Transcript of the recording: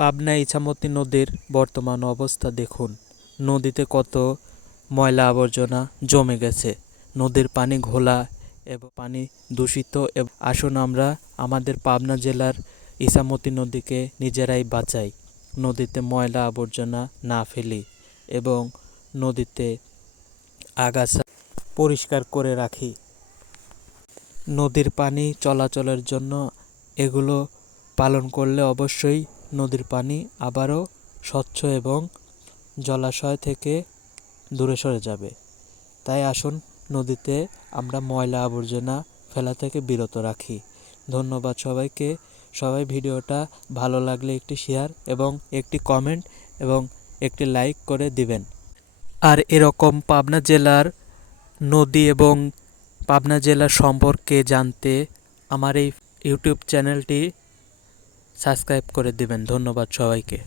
পাবনা ইছামতি নদীর বর্তমান অবস্থা দেখুন। নদীতে কত ময়লা আবর্জনা জমে গেছে। নদীর পানি ঘোলা এবং পানি দূষিত। আসুন আমরা আমাদের পাবনা জেলার ইছামতি নদীকে নিজেরাই বাঁচাই, নদীতে ময়লা আবর্জনা না ফেলি এবং নদীতে আগাছা পরিষ্কার করে রাখি। নদীর পানি চলাচলের জন্য এগুলো পালন করলে অবশ্যই নদীর পানি আবারও স্বচ্ছ এবং জলাশয় থেকে দূরে সরে যাবে। তাই আসুন নদীতে আমরা ময়লা আবর্জনা ফেলা থেকে বিরত রাখি। ধন্যবাদ সবাইকে। সবাই ভিডিওটা ভালো লাগলে একটি শেয়ার এবং একটি কমেন্ট এবং একটি লাইক করে দিবেন। আর এরকম পাবনা জেলার নদী এবং পাবনা জেলার সম্পর্কে জানতে আমার এই ইউটিউব চ্যানেলটি সাবস্ক্রাইব করে দিবেন। ধন্যবাদ সবাইকে।